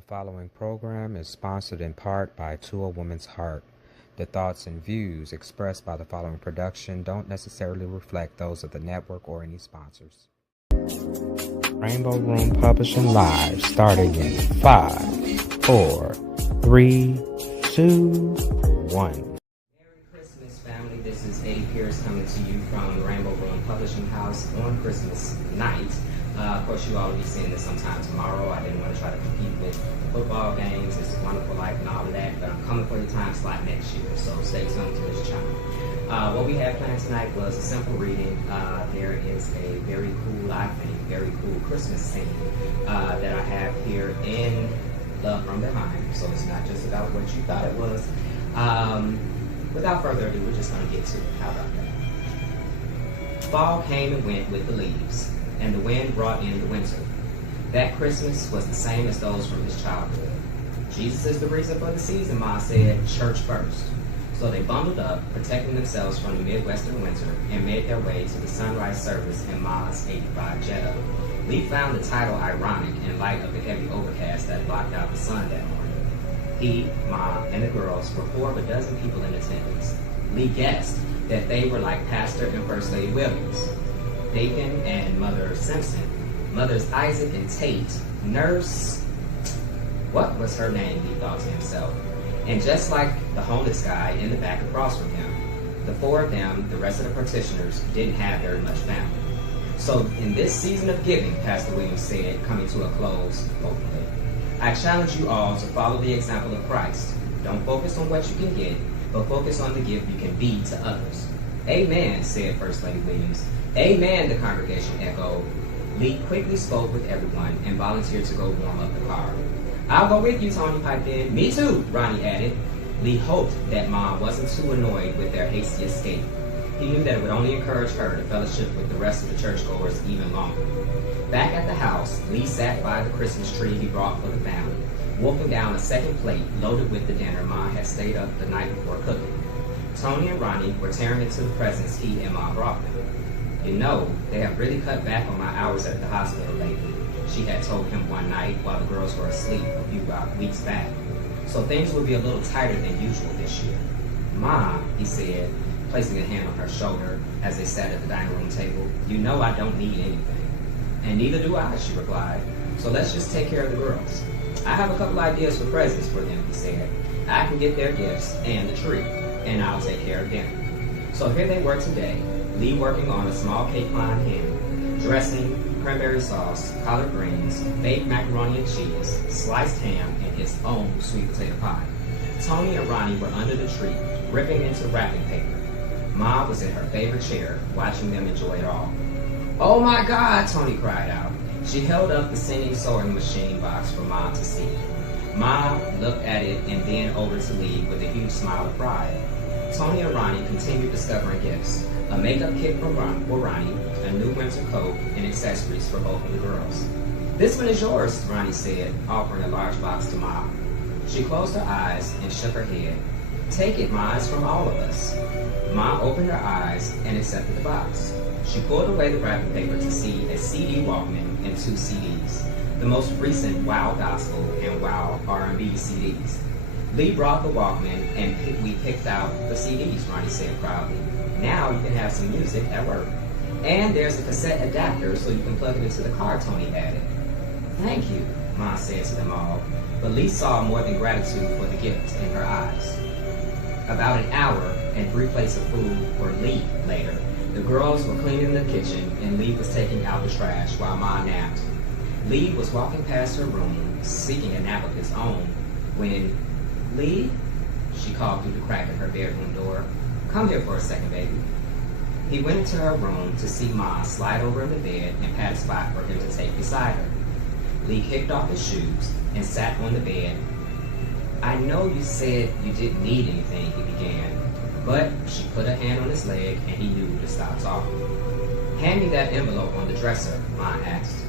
The following program is sponsored in part by To a Woman's Heart. The thoughts and views expressed by the following production don't necessarily reflect those of the network or any sponsors. Rainbow Room Publishing Live, starting in 5, 4, 3, 2, 1. Merry Christmas, family. This is Eddie Pierce coming to you from Rainbow Room Publishing House on Christmas night. Of course, you all will be seeing this sometime tomorrow. I didn't want to try to compete with football games. It's a Wonderful Life and all of that, but I'm coming for your time slot next year, so stay tuned to this channel. What we had planned tonight was a simple reading. There is a very cool, I think, very cool Christmas scene that I have here in Love from Behind, so it's not just about what you thought it was. Without further ado, we're just going to get to it. How about that? Fall came and went with the leaves, and the wind brought in the winter. That Christmas was the same as those from his childhood. Jesus is the reason for the season, Ma said, church first. So they bundled up, protecting themselves from the Midwestern winter, and made their way to the sunrise service in Ma's 85 Jetta. Lee found the title ironic in light of the heavy overcast that blocked out the sun that morning. He, Ma, and the girls were 4 of a dozen people in attendance. Lee guessed that they were like Pastor and First Lady Williams, Deacon and Mother Simpson, Mothers Isaac and Tate, Nurse, what was her name, he thought to himself. And just like the homeless guy in the back across from him, the 4 of them, the rest of the participants, didn't have very much family. So in this season of giving, Pastor Williams said, coming to a close, hopefully, I challenge you all to follow the example of Christ. Don't focus on what you can get, but focus on the gift you can be to others. Amen, said First Lady Williams. Amen, the congregation echoed. Lee quickly spoke with everyone and volunteered to go warm up the car. I'll go with you, Tony piped in. Me too, Ronnie added. Lee hoped that Mom wasn't too annoyed with their hasty escape. He knew that it would only encourage her to fellowship with the rest of the churchgoers even longer. Back at the house, Lee sat by the Christmas tree he brought for the family, wolfing down a second plate loaded with the dinner Ma had stayed up the night before cooking. Tony and Ronnie were tearing into the presents he and Ma brought them. You know, they have really cut back on my hours at the hospital lately, she had told him one night while the girls were asleep a few weeks back. So things will be a little tighter than usual this year. Ma, he said, placing a hand on her shoulder as they sat at the dining room table, you know I don't need anything. And neither do I, she replied. So let's just take care of the girls. I have a couple ideas for presents for them, he said. I can get their gifts and the tree, and I'll take care of dinner. So here they were today, Lee working on a small cake pie ham, dressing, cranberry sauce, collard greens, baked macaroni and cheese, sliced ham, and his own sweet potato pie. Tony and Ronnie were under the tree, ripping into wrapping paper. Ma was in her favorite chair, watching them enjoy it all. Oh my God, Tony cried out. She held up the singing sewing machine box for Ma to see. Ma looked at it and then over to Lee with a huge smile of pride. Tony and Ronnie continued discovering gifts. A makeup kit for Ronnie, a new winter coat, and accessories for both of the girls. This one is yours, Ronnie said, offering a large box to Ma. She closed her eyes and shook her head. Take it, Ma, it's from all of us. Ma opened her eyes and accepted the box. She pulled away the wrapping paper to see a CD Walkman and 2 CDs, the most recent Wow Gospel and Wow R&B CDs. Lee brought the Walkman and we picked out the CDs, Ronnie said proudly. Now you can have some music at work. And there's a cassette adapter so you can plug it into the car, Tony added. Thank you, Ma said to them all, but Lee saw more than gratitude for the gift in her eyes. About an hour and 3 plates of food for Lee later, the girls were cleaning the kitchen and Lee was taking out the trash while Ma napped. Lee was walking past her room, seeking a nap of his own, when, Lee, she called through the crack in her bedroom door. Come here for a second, baby. He went into her room to see Ma slide over in the bed and pat a spot for him to take beside her. Lee kicked off his shoes and sat on the bed. I know you said you didn't need anything, he began, but she put a hand on his leg and he knew to stop talking. Hand me that envelope on the dresser, Ma asked.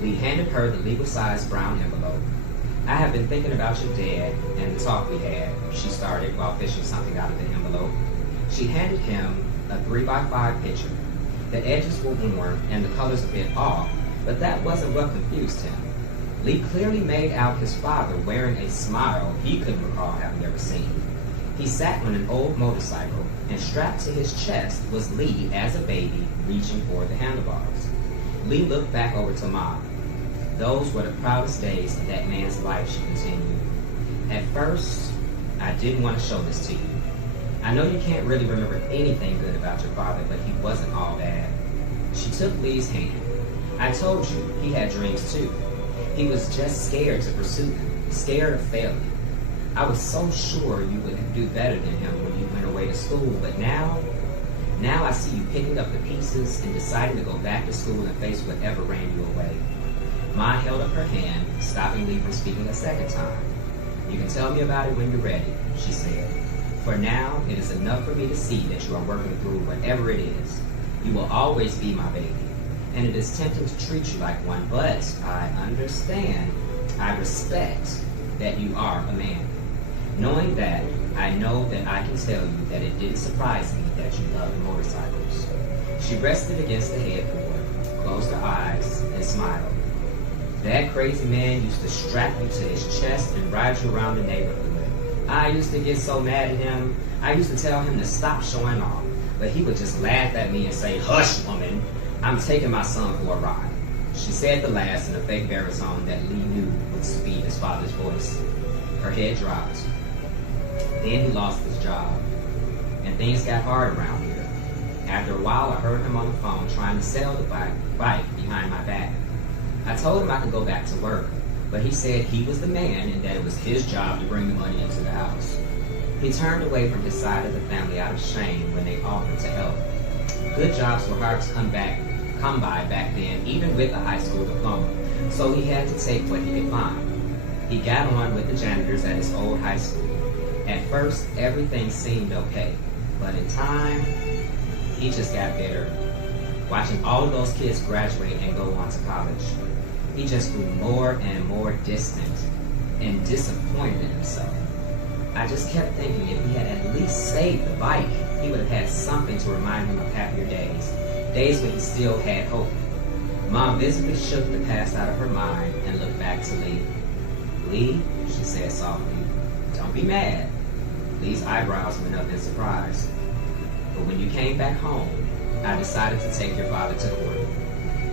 Lee handed her the legal-sized brown envelope. I have been thinking about your dad and the talk we had, she started while fishing something out of the envelope. She handed him a 3x5 picture. The edges were worn and the colors a bit off, but that wasn't what confused him. Lee clearly made out his father wearing a smile he couldn't recall having ever seen. He sat on an old motorcycle, and strapped to his chest was Lee as a baby, reaching for the handlebars. Lee looked back over to Mom. Those were the proudest days of that man's life, she continued. At first, I didn't want to show this to you. I know you can't really remember anything good about your father, but he wasn't all bad. She took Lee's hand. I told you, he had dreams too. He was just scared to pursue them, scared of failing. I was so sure you would do better than him when you went away to school, but now I see you picking up the pieces and deciding to go back to school and face whatever ran you away. Ma held up her hand, stopping Lee from speaking a second time. You can tell me about it when you're ready, she said. For now, it is enough for me to see that you are working through whatever it is. You will always be my baby, and it is tempting to treat you like one, but I understand, I respect that you are a man. Knowing that, I know that I can tell you that it didn't surprise me that you loved motorcycles. She rested against the headboard, closed her eyes, and smiled. That crazy man used to strap you to his chest and ride you around the neighborhood. I used to get so mad at him. I used to tell him to stop showing off, but he would just laugh at me and say, "Hush, woman, I'm taking my son for a ride." She said the last in a fake baritone that Lee knew would speed his father's voice. Her head dropped. Then he lost his job, and things got hard around here. After a while, I heard him on the phone trying to sell the bike behind my back. I told him I could go back to work, but he said he was the man and that it was his job to bring the money into the house. He turned away from his side of the family out of shame when they offered to help. Good jobs were hard to come by back then, even with a high school diploma, so he had to take what he could find. He got on with the janitors at his old high school. At first, everything seemed okay, but in time, he just got bitter. Watching all of those kids graduate and go on to college, he just grew more and more distant and disappointed in himself. I just kept thinking if he had at least saved the bike, he would have had something to remind him of happier days, days when he still had hope. Mom visibly shook the past out of her mind and looked back to Lee. "Lee," she said softly, "don't be mad." Lee's eyebrows went up in surprise. "But when you came back home, I decided to take your father to court.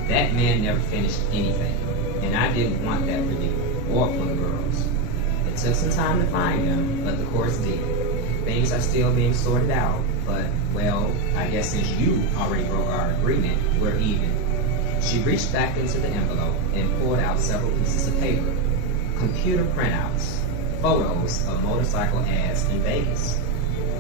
That man never finished anything, and I didn't want that for you or for the girls. It took some time to find him, but the courts did. Things are still being sorted out, but, well, I guess since you already broke our agreement, we're even." She reached back into the envelope and pulled out several pieces of paper, computer printouts, photos of motorcycle ads in Vegas.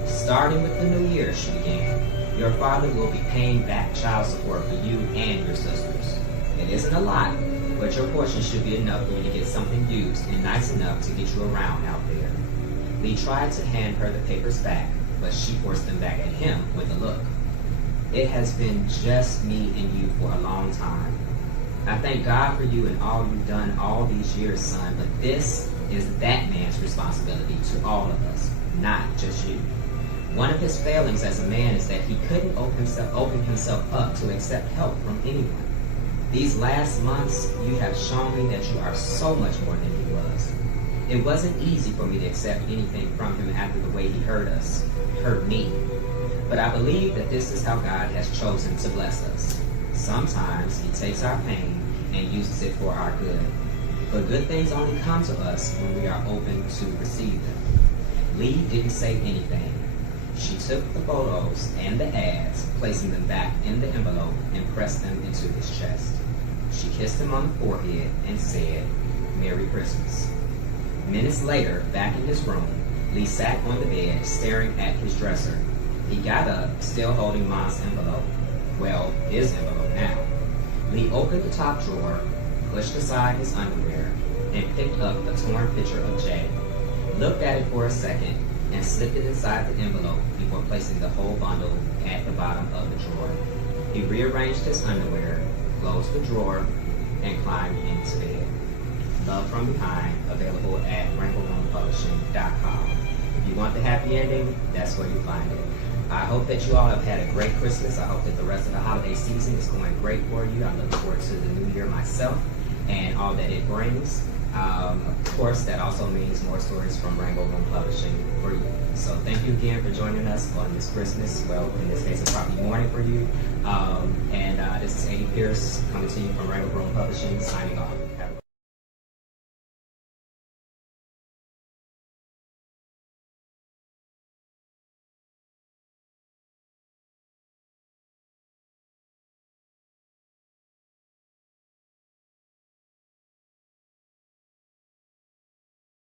"Starting with the new year," she began, "your father will be paying back child support for you and your sisters. It isn't a lot, but your portion should be enough for you to get something used and nice enough to get you around out there." Lee tried to hand her the papers back, but she forced them back at him with a look. "It has been just me and you for a long time. I thank God for you and all you've done all these years, son, but this is that man's responsibility to all of us, not just you. One of his failings as a man is that he couldn't open himself up to accept help from anyone. These last months, you have shown me that you are so much more than he was. It wasn't easy for me to accept anything from him after the way he hurt me. But I believe that this is how God has chosen to bless us. Sometimes he takes our pain and uses it for our good. But good things only come to us when we are open to receive them." Lee didn't say anything. She took the photos and the ads, placing them back in the envelope, and pressed them into his chest. She kissed him on the forehead and said, "Merry Christmas." Minutes later, back in his room, Lee sat on the bed, staring at his dresser. He got up, still holding Mom's envelope. Well, his envelope now. Lee opened the top drawer, pushed aside his underwear, and picked up a torn picture of Jay, looked at it for a second, and slipped it inside the envelope before placing the whole bundle at the bottom of the drawer. He rearranged his underwear, closed the drawer, and climbed into bed. Love from Behind, available at rainbowroompublishingllc.com. If you want the happy ending, that's where you find it. I hope that you all have had a great Christmas. I hope that the rest of the holiday season is going great for you. I'm looking forward to the new year myself. and all that it brings. Of course, that also means more stories from Rainbow Room Publishing for you. So thank you again for joining us on this Christmas, well, in this case, it's probably morning for you. This is Eddie Pierce coming to you from Rainbow Room Publishing, signing off. Have a